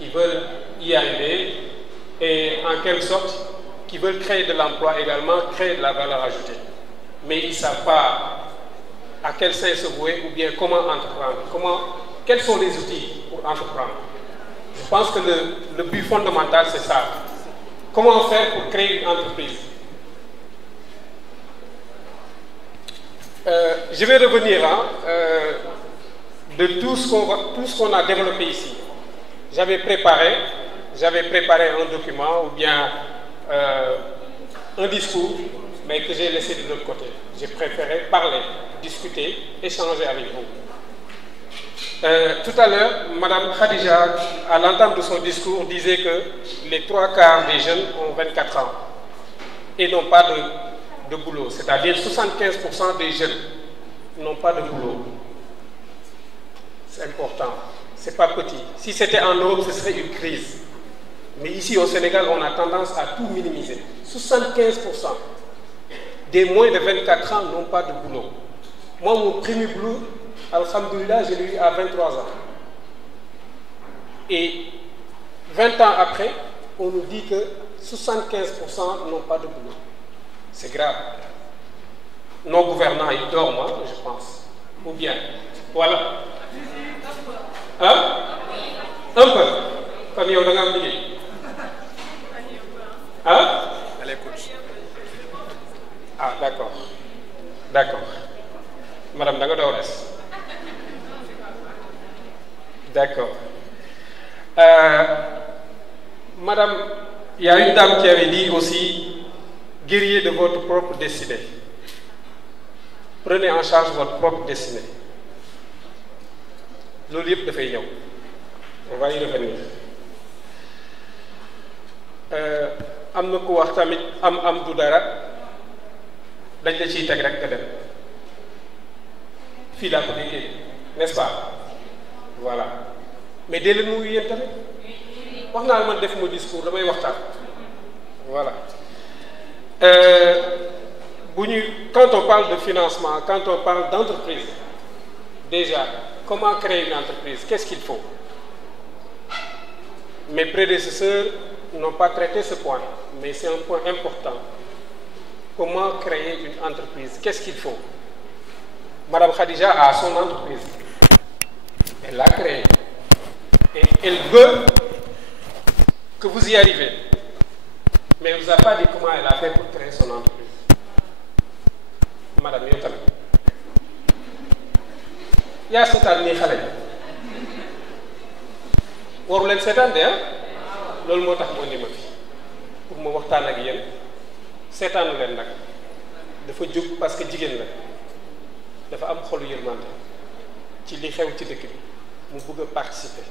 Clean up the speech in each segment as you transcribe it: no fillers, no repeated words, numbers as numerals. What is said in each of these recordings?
qui veulent y arriver et en quelque sorte qui veulent créer de l'emploi également, créer de la valeur ajoutée. Mais ils ne savent pas à quel sein se vouer ou bien comment entreprendre, quels sont les outils pour entreprendre. Je pense que le but fondamental, c'est ça. Comment faire pour créer une entreprise? Je vais revenir de tout ce qu'on a développé ici. J'avais préparé un document ou bien un discours, mais que j'ai laissé de l'autre côté. J'ai préféré parler, discuter, échanger avec vous. Tout à l'heure, Mme Khadija, à l'entame de son discours, disait que les 3/4 des jeunes ont 24 ans et n'ont pas de boulot. C'est-à-dire 75% des jeunes n'ont pas de boulot. C'est important. C'est pas petit. Si c'était en Europe, ce serait une crise. Mais ici, au Sénégal, on a tendance à tout minimiser. 75% des moins de 24 ans n'ont pas de boulot. Moi, mon premier boulot, alhamdoulilah, je l'ai eu à 23 ans. Et 20 ans après, on nous dit que 75% n'ont pas de boulot. C'est grave. Nos gouvernants, ils dorment, je pense. Ou bien, voilà. Hein? Un peu. Comme yow da nga am liggéey. Hein? Ah, d'accord. D'accord. Madame, da nga doon des. D'accord. Madame, il y a une dame qui avait dit aussi, guerrier de votre propre destinée. Prenez en charge votre propre destinée. Loolu yëpp dafay ñëw. On va y revenir. Am na ku wax tamit am du dara dañ la ciy teg rek nga dem fii laa ko déggee, n'est-ce pas? Voilà. Mais dee leen mu yéen tamit wax naa la man def ma discours damay waxtaan. Voilà. Quand on parle de financement, quand on parle d'entreprise, déjà, comment créer une entreprise? Qu'est-ce qu'il faut? Mes prédécesseurs n'ont pas traité ce point, mais c'est un point important. Comment créer une entreprise? Qu'est-ce qu'il faut? Madame Khadija a son entreprise. Elle l'a créée. Et elle veut que vous y arrivez. Mais elle ne vous a pas dit comment elle a fait pour créer son entreprise. Madame Yotam. Il y a cette année, waru leen seetaan de loolu moo tax mu indi ma fi pour ma waxtaan ak yéen seetaanu leen nag dafa jóg parce que jigéen la dafa am xolu yërmande ci li xew ci dëkk bi mu bëgg a participer.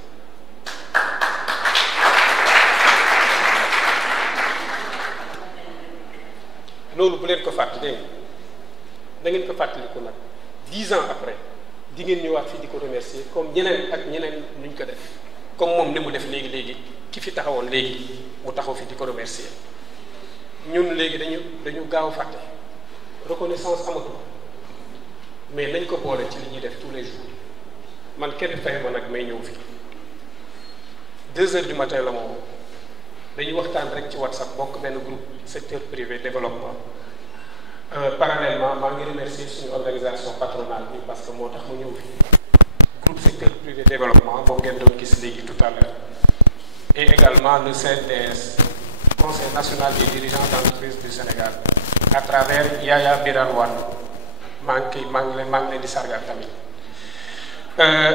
loolu bu leen ko fàtte dégg da ngeen ko fàttaliku nag 10 ans après di ngeen ñëwaat fii di ko remercier comme ñeneen ak ñeneen nuñ ko def. Comme moom ni mu def léegi ki fi taxawoon léegi mu taxaw fi di ko remercier ñun léegi dañu gaaw fàtte reconnaissance amatul mais nañ ko boole ci li ñuy def tous les jours man kenn fay ma nag may ñëw fi 2 heures du matin la moom dañuy waxtaan rek ci WhatsApp bokk benn groupe secteur privé développement parallèlement maa ngi remercier suñu organisation patronale bi parce que moo tax mu ñëw fi groupe secteur privé développement boobu ngeen doon gis léegi tout à l'heure et également le CNDS Conseil national des dirigeants d'entreprise du Sénégal à travers Yaya Birane Wane maa ngi leen di sargal tamit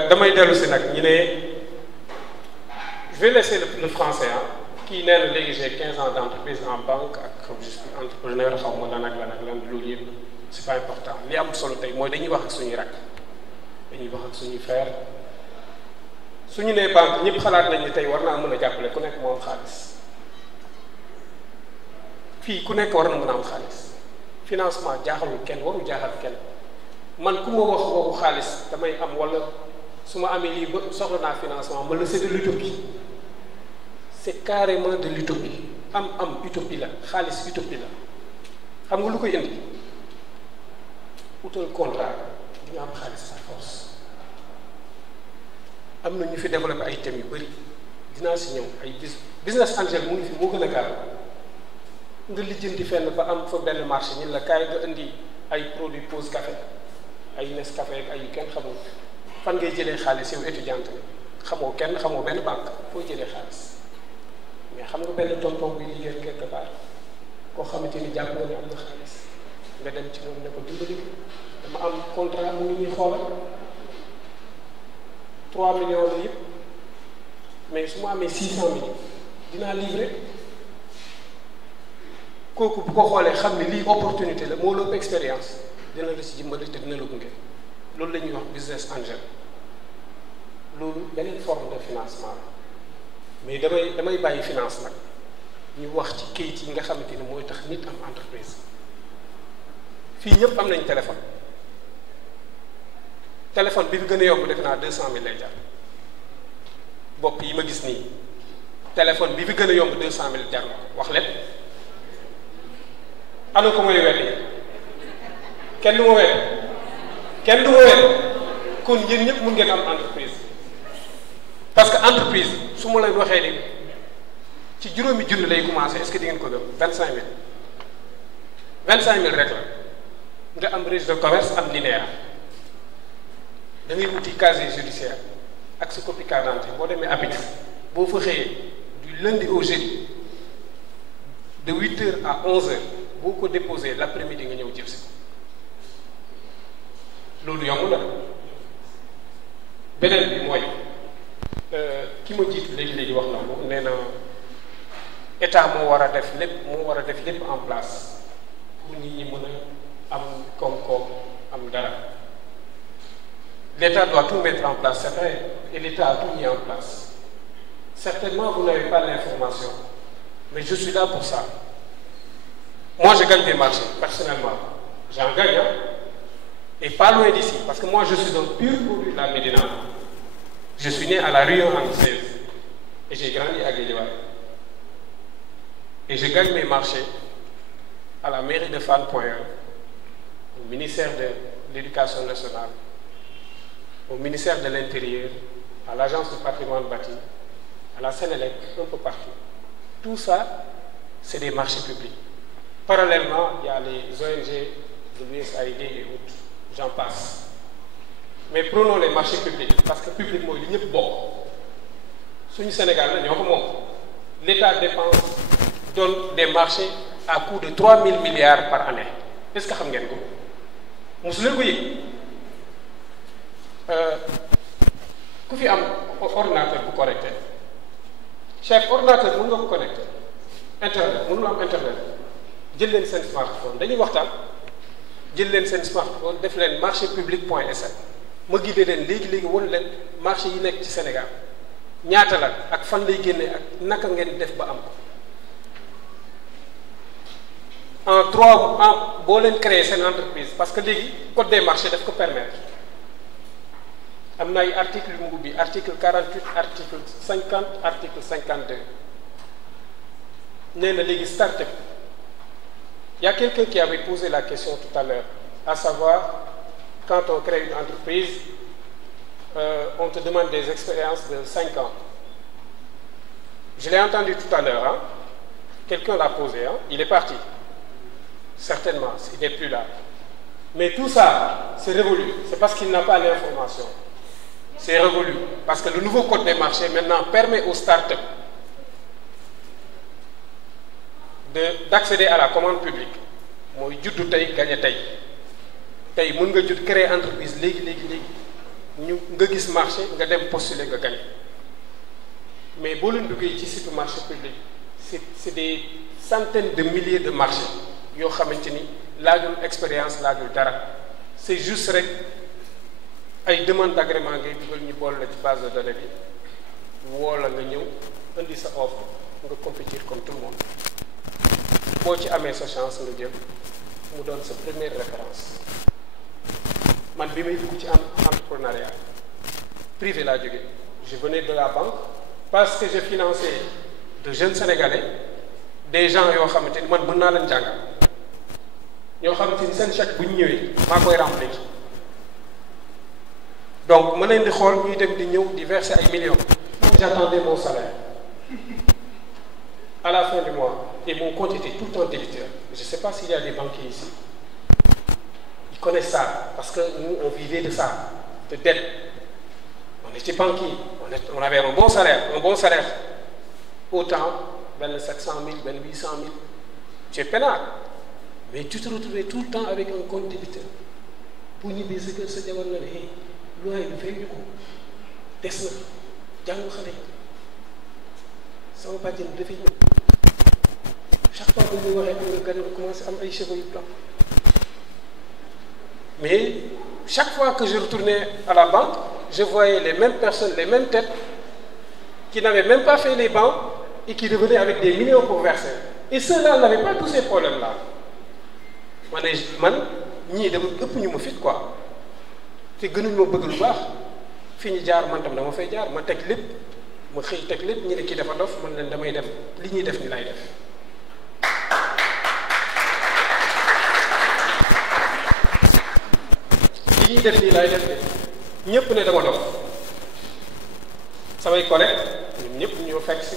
damay dellu si nag ñu ne je vais laisser le français kii nee na léegi j'ai 15 ans d'entreprise en banque ak je suis entrepreneur xaw ma lan loolu yëpp c'est pas important li am solo tey mooy dañuy wax ak suñuy rakk dañuy wax ak suñuy frère suñu nee banque ñëpp xalaat nañ ni tey war naa mën a jàppale ku nekk moo am xaalis fii ku nekk war na mën a am xaalis financement jaaxalul kenn waru jaaxal kenn man ku ma wax waxu xaalis damay am wala su ma amee lii ba soxla naa financement ma la c'est de l'utopie c'est carrément de l'utopie am utopie la xaalis utopie la xam nga lu koy indi utal contrat di nga am xaalis à force am na ñu fi développé ay thèmes yu bëri dinaa si ñëw ay business angel mu ngi fi moo gën a gaaw nga lijjanti fenn ba am fa benn marché ñun la kaay nga indi ay produits pause café ay Nescafé ak ay yu kenn xamul fan ngay jëlee xaalis yow étudiante xamoo kenn xamoo benn banque foo jëlee xaalis mais xam nga benn tonton bi liggéey quelque part koo xamante ni jàpp nga ne am na xaalis nga dem ci moom ne ko dimbali dama am contrat mu ngi ñuy xoolal 3 millions la yëpp mais su ma amee 600 millions dinaa livrer kooku bu ko xoolee xam ne lii opportunité la moo lëpp expérience dina la si dimbali te dina la gunge loolu la ñuy wax business angel loolu beneen forme de financement la mais damay bàyyi finance nag ñu wax ci kayit yi nga xamante ni mooy tax nit am entreprise fii ñëpp am nañ téléphone bi fi gën a yomb def naa 200 000 lay jar bopp yi ma gis nii téléphone bi fi gën a yomb 200 000 jar na wax leen ana ko mooy weddi kenn du ma weddi kon yéen ñëpp mun ngeen am entreprise parce que entreprise su ma leen waxee ni ci juróomi junni lay commencé est-ce que di ngeen ko gëm 25000 25000 rek la nga am registre de commerce am linéaire da ngay wuti casier judiciaire ak sa copie carte d'identité boo demee APIX boo fa xëyee du lundi au jeudi de 8h à 11h boo ko déposé l'après-midi nga ñëw jël si loolu yomb la beneen bi mooy ki ma jiitu léegi wax na ko nee na état moo war a def lépp en place pour nit ñi mën a am koom-koom am dara l'état doit tout mettre en place c'est vrai et l'état a tout mis en place certainement vous n'avez pas l'information mais je suis là pour ça moi je gagne des marchés personnellement j'en gagne et pas loin d'ici parce que moi je suis un pur produit de la Médina. Je suis né à la rue anglaise et j'ai grandi à Guédiawaye. Et je gagne mes marchés à la mairie de Fann Point E, au ministère de l'Éducation nationale, au ministère de l'Intérieur, à l'Agence du patrimoine bâti, à la Sénélec, un peu partout. Tout ça, c'est des marchés publics. Parallèlement, il y a les ONG de l'USAID et autres, j'en passe. Mais prenons les marchés publics parce que public mooy li ñëpp bokk suñu Sénégal la ñoo ko moom l'État dépense donne des marchés à coût de 3000 milliards par année est-ce que xam ngeen ko mosu leen ko yëg ku fi am ordinateur bu connecté chef ordinateur mën nga ko connecté internet mënul am internet jël leen seen smartphone dañuy waxtaan jël leen seen smartphone def leen marché public point sn ma guidé leen léegi wan leen marché yi nekk ci Sénégal ñaata la ak fan lay génne ak naka ngeen def ba am ko en 3 ans boo leen créer seen entreprise parce que léegi code des marchés daf ko permettre am na ay article yu mu ubbi article 48 article 50 article 52 nee na léegi start-up il y a quelqu'un qui avait posé la question tout à l'heure à savoir quand on crée une entreprise, on te demande des expériences de 5 ans. Je l'ai entendu tout à l'heure, hein? Quelqu'un l'a posé, hein? Il est parti. Certainement, il n'est plus là. Mais tout ça, c'est révolu. C'est parce qu'il n'a pas l'information. C'est révolu. Parce que le nouveau code des marchés maintenant permet aux startups d'accéder à la commande publique. Moi, je suis gagné. tey mën nga jot créer entreprise léegi ñu nga gis marché nga dem postuler nga gagné mais boo leen duggee ci site marché public c'est des centaines de milliers de marchés yoo xamante ni laajul expérience laajul dara c'est juste rek ay demande d'agrément ngay dugal ñu boole la ci base de données bi woo la nga ñëw indi sa offre nga compétir comme tout le monde boo ci amee sa chance nga jël mu doon sa première référence. Man bi may dugg ci entrepreneuriat privé laa jógee je venais de la banque parce que je finançais de jeunes sénégalais des gens yoo xamante ni man mën naa leen jàngal ñoo xamante ni seen chèque bu ñu ñëwee maa koy remplir donc ma leen di xool ñuy dem di ñëw di verser ay millions j'attendais mon salaire à la fin du mois et mon compte était tout le temps débiteur. Je ne sais pas s'il y a des banquiers ici. Ils connaissent ça parce que nous, on vivait de ça, de dette. On était banquiers, on avait un bon salaire. Autant, ben 700 000, ben 800 000. C'est pénal. Mais tu te retrouvais tout le temps avec un compte débiteur. Pour nous dire que ce diable là, hey, loi il fait du coup. Des na, jàngu xale yi. Sama bàjjen dafay ñëw. Chaque fois que nous waxee nga gan nga commencé am ay cheveux yu blanc. Mais chaque fois que je retournais à la banque, je voyais les mêmes personnes, les mêmes têtes, qui n'avaient même pas fait les banques et qui revenaient avec des millions pour verser. Et ceux-là n'avaient pas tous ces problèmes-là. Man, ñii dama ëpp ñu ma fit quoi. te gënuñ ma bëgg lu baax fi ñu jaar man tam dama fay jaar ma teg lépp ma xëy teg lépp ñu ne kii dafa dof man leen damay dem li ñuy def ni lay def. li ñuy def nii laay def de ñëpp ne dama dof samay collègues ñun ñëpp ñoo fekk si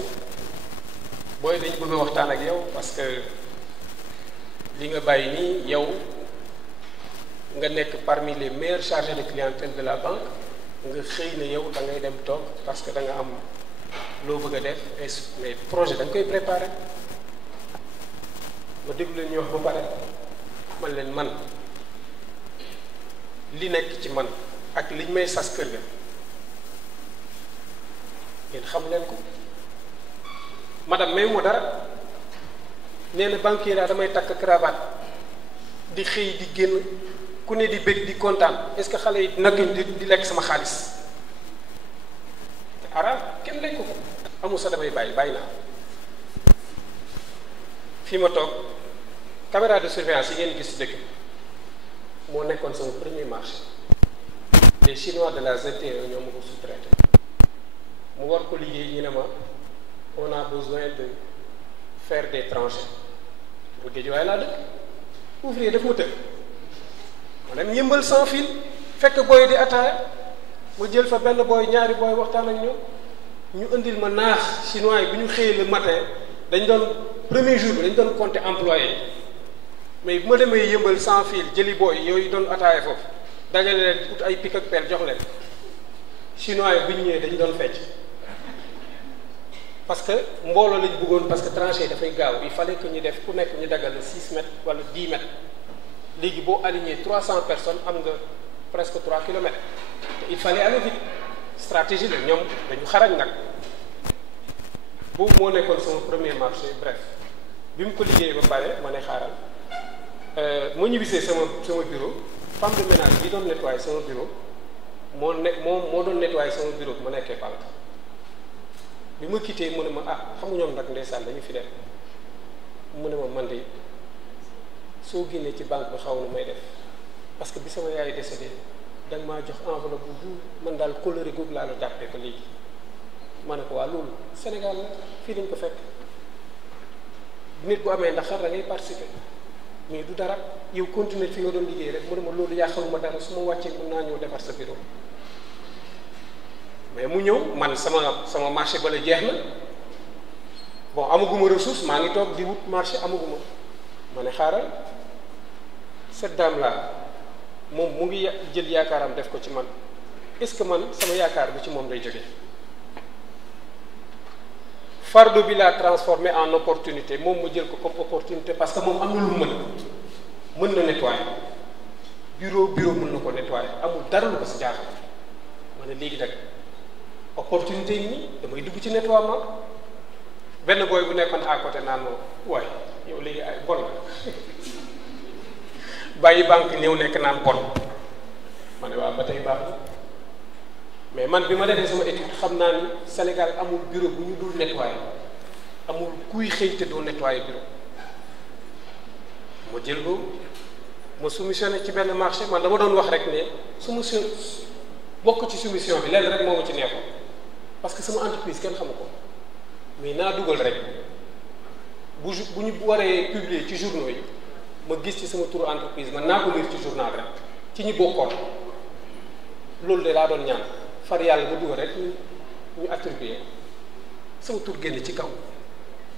booy dañu bëgg a waxtaan ak yow parce que li nga bàyyi nii yow nga nekk parmi les meilleurs chargés de clientèle de la banque nga xëy na yow da ngay dem toog parce que da nga am loo bëgg a def mais projet da nga koy préparer ma déglu leen ñu wax ba pare man leen man li nekk ci man ak liñ may sas kër ga ngeen xam leen ko madame may moo dara nee na banquier laa damay takk cravate di xëy di génn ku ne di bëgg di kontaan est-ce que xale yi nag di lekk sama xaalis te araam kenn lekk ko amul sa damay bàyyi naa fii ma toog caméra de surveillance yi ngeen gis ci dëkk moo nekkoon sama premier marché les chinois de la ZTE ñoo ma ko sous-traité mu war ko liggéey ñu ne ma on a besoin de faire des tranchées bu géej waaye laa dëkk ouvrier daf ma tëgg ma dem yëmbal sans fil fekk booy di ataaya ma jël fa benn booy ñaari booy waxtaan ak ñoom ñu indil ma naax chinois yi bu ñu xëyee le matin dañ doon premier jour bi dañ doon compter employé mais bu ma demee yëmbal sans fil jëli booy yooyu doon ataaya foofu dajale leen ut ay pic ak pelle jox leen chinois yi bu ñu ñëwee dañu doon fecc parce que mbooloo lañ bëggoon parce que tranchée dafay gaaw il fallait que ñu def ku nekk ñu dagal 6 mètres wala 10 mètres léegi boo aligné 300 personnes am nga presque 3 kilomètres te il fallait aller vite stratégie la ñoom dañu xarañ nag boobu moo nekkoon sama premier marché bref bi mu ko liggéeyee ba pare ma ne xaaral moo ñibbisee sama bureau femme de ménage bi doon nettoyer sama bureau moo doon nettoyer sama bureau bi ma nekkee banque bi ma quitté mu ne ma xam nga ñoom nag ndeysaan dañu fi def mu ne ma man de soo génnee ci banque bi xaw na may def parce que bi sama yaay décédé da nga maa jox enveloppe bu du man daal coloré googu laa la jàppee ko léegi ma ne ko waa loolu Sénégal la fii dañ ko fekk nit bu amee ndax xar da ngay participer mais du dara yow continuer fi nga doon liggéey rek mu ne ma loolu yàqaluma dara su ma wàccee mën naa ñëw defar sa bureau mais mu ñëw man sama marché ba la jeex na bon amaguma ressource maa ngi toog di wut marché amaguma ma ne xaaral cette dame là moom mu ngi jël yaakaaram def ko ci man est-ce que man sama yaakaar bi ci moom lay jógee fardeau bi laa transformé en opportunité moom mu jël ko comme opportunité parce que moom am na lu mën na nettoyer bureau mën na ko nettoyer amul dara lu ko si jaaxal ma ne léegi nag opportunité yi nii damay dugg ci nettoiement benn booy bu nekkoon à côté naan ma waaye yow léegi ay bon la bàyyi banque ñëw nekk naan bon ma ne waaw ba tey baax na mais man bi ma defee sama étude xam naa ni Sénégal amul bureau bu ñu dul nettoyer amul kuy xëy te doo nettoyer bureau ma jël ko ma soumissionné ci benn marché man dama doon wax rek ne soumission bokk ci soumission bi lenn rek moo ma ci neexoon parce que sama entreprise kenn xamu ko mais naa dugal rek bu ñu waree publier ci journaux yi ma gis ci sama turu entreprise man naa ko lire ci journal rek ci ñi bokkoon loolu de laa doon ñaan far yàlla ba dugal rek ñu attribué sama tur génn ci kaw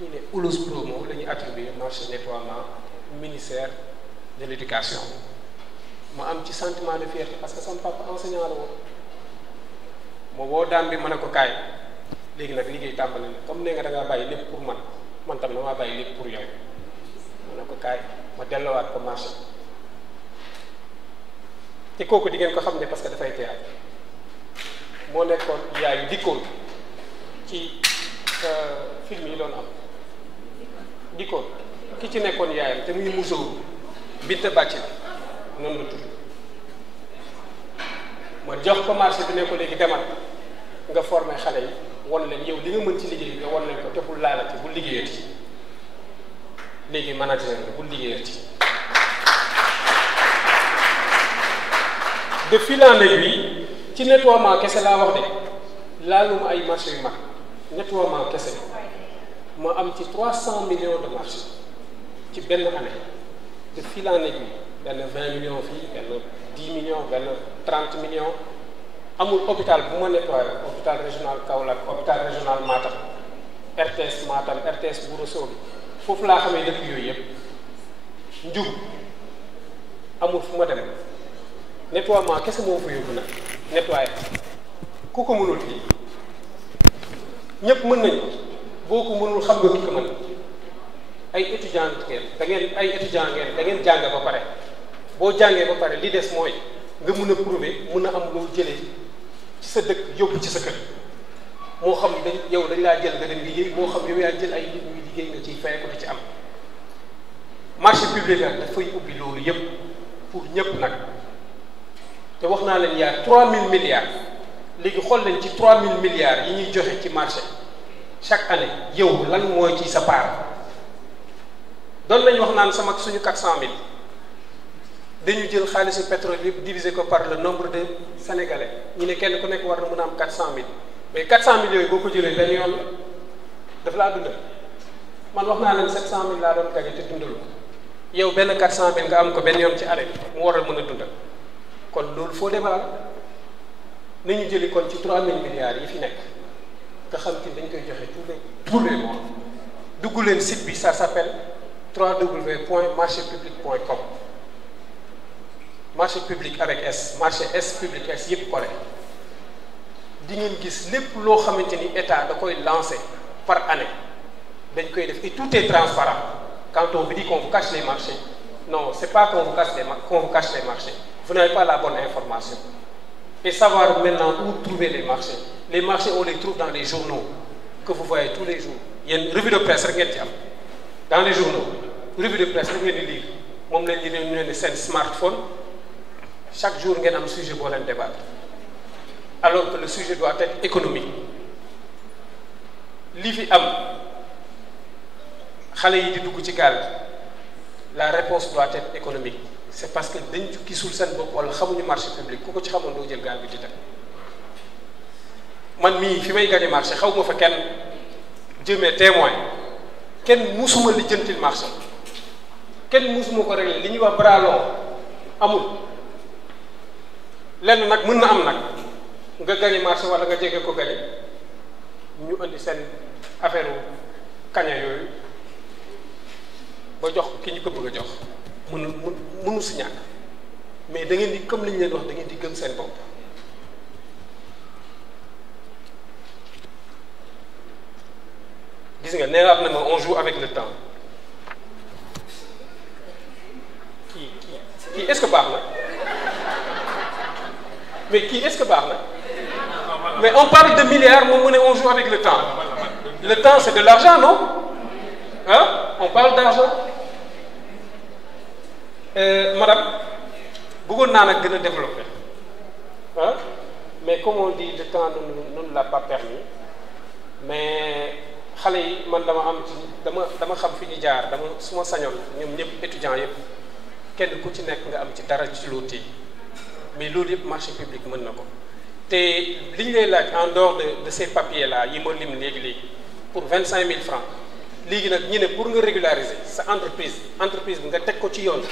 ñu ne Oulouse Promo la ñuy attribué marché nettoiement ministère de l'éducation ma am ci sentiment de fierté parce que sama papa enseignant la woon ma woo daam bi ma ne ko kaay léegi nag liggéey tàmbali na comme nee nga da ngaa bàyyi lépp pour man tam damaa bàyyi lépp pour yow ma ne ko kaay ma delluwaat ko marché te kooku di ngeen ko xam ne parce que dafay théâtre moo nekkoon yaayu dikkoon ci film yi doon am dikkoon ki ci nekkoon yaayam te muy musóoru Binta Bàcc la noonu la tudd ma jox ko marché bi ne ko léegi demal nga formé xale yi won leen yow li nga mën ci liggéey nga won leen ko te bul laalati bul liggéeyati léegi manager nga bul liggéeyati de fil en aiguille ci nettoiement kese laa wax de laaluma ay marché yu mag nettoiement kese ma am ci 300 millions de marché ci benn année de fil en aiguille benn 20 millions fii benn 10 millions benn 30 millions amul hôpital bu ma nettoyé hôpital régional Kaolack hôpital régional Matam RTS Matam RTS Bouro Soobi foofu laa xamee dëkk yooyu yëpp njub amul fu ma dem nettoiement kese moo fa yóbbu nag nettoyé ku ko mënul fii ñëpp mën nañu boo ko mënul xam nga ki ko mën ay étudiant ngeen da ngeen jàng ba pare boo jàngee ba pare li des mooy nga mën a prouver mën a am loo jëlee ci sa dëkk yóbbu ci sa kër moo xam dañ laa jël nga dem liggéey moo xam yow yaa jël ay nit ñuy liggéey nga ciy fay ko di ci am marché public la dafay ubbi loolu yëpp pour ñëpp nag te wax naa leen yaa 3000 milliards léegi xool leen ci 3000 milliards yi ñuy joxe ci marché chaque année yow lan mooy ci sa part doon nañ wax naan sama suñu 400000 dañu jël xaalisu pétrole yëpp diviser ko par le nombre de sénégalais ñu ne kenn ku nekk war na mën a am 400000 mais 400000 yooyu boo ko jëlee benn yoon daf laa dundal man wax naa leen 700000 laa doon gañe te dundalu ko yow benn 400000 nga am ko benn yoon ci année mu war a mën a dundal kon loolu foo débaral nañu jëli kon ci 3000 milliards yi fi nekk nga xam te dañ koy joxe tous les mois dugg leen site bi ça s'appelle www.marchepublic.com marché public avec S marché S public S yëpp collé di ngeen gis lépp loo xamante ni état da koy lancé par année dañ koy def et tout est transparent quand on vous dit qu'on vous cache les marchés non c'est pas qu'on vous cache les marchés vous n'avez pas la bonne information et savoir maintenant où trouver les marchés on les trouve dans les journaux que vous voyez tous les jours yéen revue de presse rek ngeen ci am dans les journaux revue de presse rek ngeen di lire moom lañ di leen ne seen smartphone chaque jour ngeen am sujet boo leen débattre alors que le sujet doit être économique li fi am xale yi di dugg ci gaal la réponse doit être économique c'est parce que dañ gisul seen bopp wala xamuñu marché public ku ko ci xamoon doo jël gaal bi di dem man mii fi may gagné marché xaw ma fa kenn jëmee témoin kenn musuma lijjantil marché kenn musuma ko réglé li ñuy wax bras long amul lenn nag mën na am nag nga gagné marché wala nga jege ko gagné ñu indi seen affaire kaña yooyu ba jox ki ñu ko bëgg a jox mënu si ñàkk mais da ngeen di comme li ñu leen wax da ngeen di gëm seen bopp gis nga nee na ma on joue avec le temps kii est-ce que baax na mais kii est-ce que baax na mais on parle de milliards moom mu ne on joue avec le temps c'est de l'argent non ah on parle d'argent madame bëggoon naa nag gën a développer ah mais comme on dit le temps ne nous l'a pas permis mais xale yi man dama xam fi ñu jaar su ma sañoon ñoom ñëpp étudiants yëpp kenn ku ci nekk nga am ci dara ci loo téye mais loolu yëpp marché public mën na ko te li ñu lay laaj en dehors de ces papiers là yi ma lim léegi pour 25000 francs léegi nag ñu ne pour nga régulariser sa entreprise bi nga teg ko ci yoon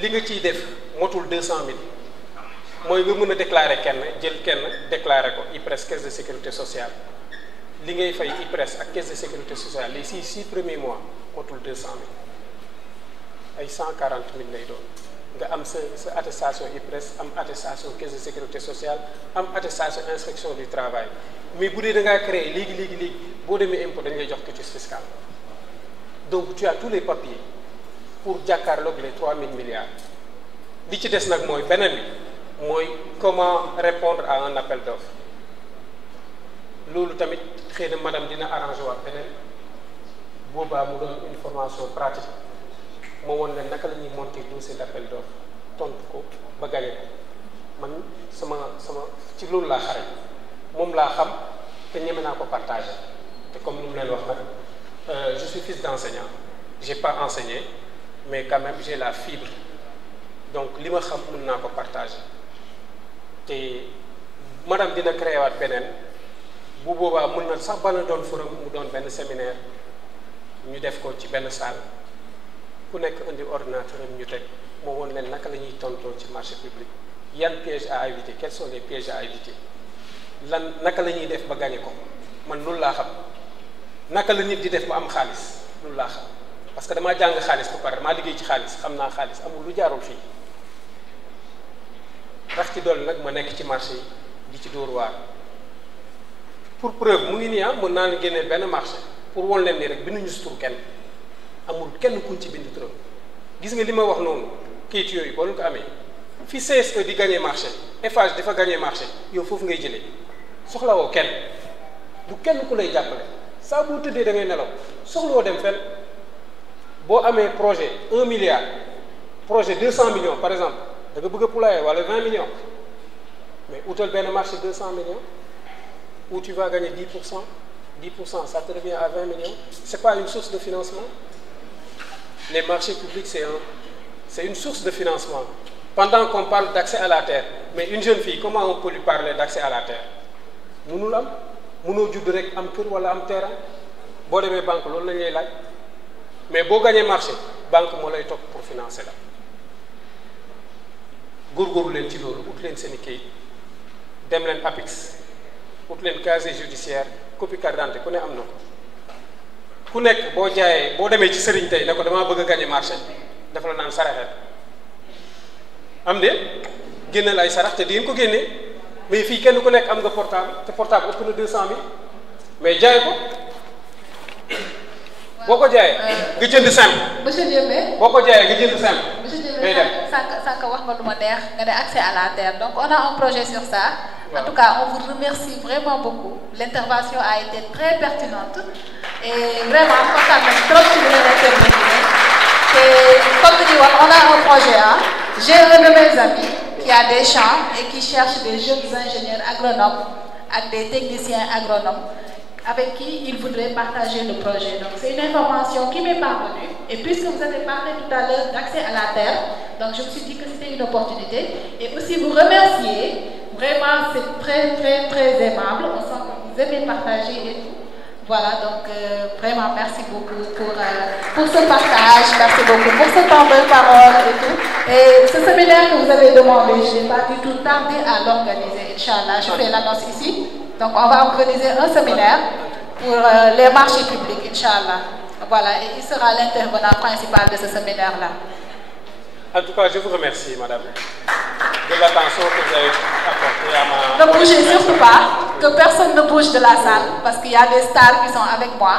li nga ciy def motul 200000 mooy nga mën a déclarer kenn jël kenn déclarer ko IPRES caisse de sécurité sociale li ngay fay IPRES ak caisse de sécurité sociale les 6 premiers mois motul 200 000 ay 140 000 lay doon nga am sa attestation IPRES am attestation caisse de sécurité sociale am attestation inspection du travail mais bu dee da ngaa créé léegi boo demee impôt dañ lay jox quitus fiscal donc tu as tous les papiers pour jàkkaarloog les 3 000 milliards li ci des nag mooy beneen bi mooy comment répondre à un appel d'offres loolu tamit xëy na madame dina arrangé waat beneen boobaa mu doon une formation pratique moo woon ne naka la ñuy monter dossier d'appel d'offres tontu ko ba gagné ko man sama ci loolu laa xare moom laa xam te ñeme naa ko partager te comme ni mu leen wax nag je suis fils d'enseignant j'ai pas enseigné mais quand même j'ai la fibre donc li ma xam mën naa ko partager te madame dina créé waat beneen bu boobaa mën na sax bana doon forum mu doon benn séminaire ñu def ko ci benn salle ku nekk indi ordinateur am ñu teg moo woon leen naka la ñuy tontoo ci marché public yan pièges à éviter quels sont les pièges à éviter lan naka la ñuy def ba gagné ko man loolu laa xam naka la nit di def ba am xaalis loolu laa xam parce que damaa jàng xaalis ba pare damaa liggéey ci xaalis xam naa xaalis amul lu jaarul fii rax ci dolli nag ma nekk ci marché yi di ci dóor waar pour preuve mu ngi nii mën naa leen génneel benn marché pour won leen ni rek binduñu si tur kenn amul kenn kuñ ci bind turam gis nga li ma wax noonu kayit yooyu boo leen ko amee fi CSE di gagné marché Eiffage dafa gagné marché yow foofu ngay jëlee soxlawoo kenn du kenn ku lay jàppale saa boo tëddee da ngay nelaw soxlawoo dem fenn boo amee projet 1 milliard projet 200 millions par exemple da nga bëgg a poulailler wala 20 millions mais utal benn marché 200 millions où tu vas gagner 10%, 10%, ça te revient à 20 millions. Ce n'est pas une source de financement. Les marchés publics, c'est une source de financement. Pendant qu'on parle d'accès à la terre, mais une jeune fille, comment on peut lui parler d'accès à la terre? Nous l'avons. Nous avons direct am kër wala am terrain. Bo démé banque loolu la ñuy laaj. Mais boo gagné marché, banque moo lay topp pour financer la. Góorgóorlu leen ci loolu, ut leen seen i kayit, dem leen APIX. ut leen casier judiciaire copie carte d'identité ku ne am na ko ku nekk boo jaayee boo demee ci sëriñ tey ne ko damaa bëgg a gagner marché dafa la naan saraxet am de génneel ay sarax te di ngeen ko génnee mais fii kenn ku nekk am nga portable te portable ëpp na 200 000 mais jaay ko boo ko jaayee nga jënd simple. monsieur Diémé boo ko jaayee nga jënd simple. monsieur Diémé sànq wax nga lu ma neex nga ne accès à la terre donc on a un projet sur ça. En tout cas, on vous remercie vraiment beaucoup. L'intervention a été très pertinente et vraiment content de trop de l'intervenir. Et comme tu dis, on a un projet. J'ai un de mes amis qui a des champs et qui cherche des jeunes ingénieurs agronomes avec des techniciens agronomes avec qui il voudrait partager le projet. Donc c'est une information qui m'est parvenue. Et puisque vous avez parlé tout à l'heure d'accès à la terre, donc je me suis dit que c'était une opportunité. Et aussi vous remercier. Vraiment, c'est très, très, très aimable. On sent que vous aimez partager et tout. Voilà, donc vraiment, merci beaucoup pour ce partage. Merci beaucoup pour ce temps de parole et tout. Et ce séminaire que vous avez demandé, je n'ai pas du tout tardé à l'organiser. Inch'Allah, je fais l'annonce ici. Donc, on va organiser un séminaire pour les marchés publics, Inch'Allah. Voilà, et il sera l'intervenant principal de ce séminaire-là. En tout cas, je vous remercie, madame, de l'attention que vous avez apportée à ma... Ne bougez surtout pas, que personne ne bouge de la salle, parce qu'il y a des stars qui sont avec moi.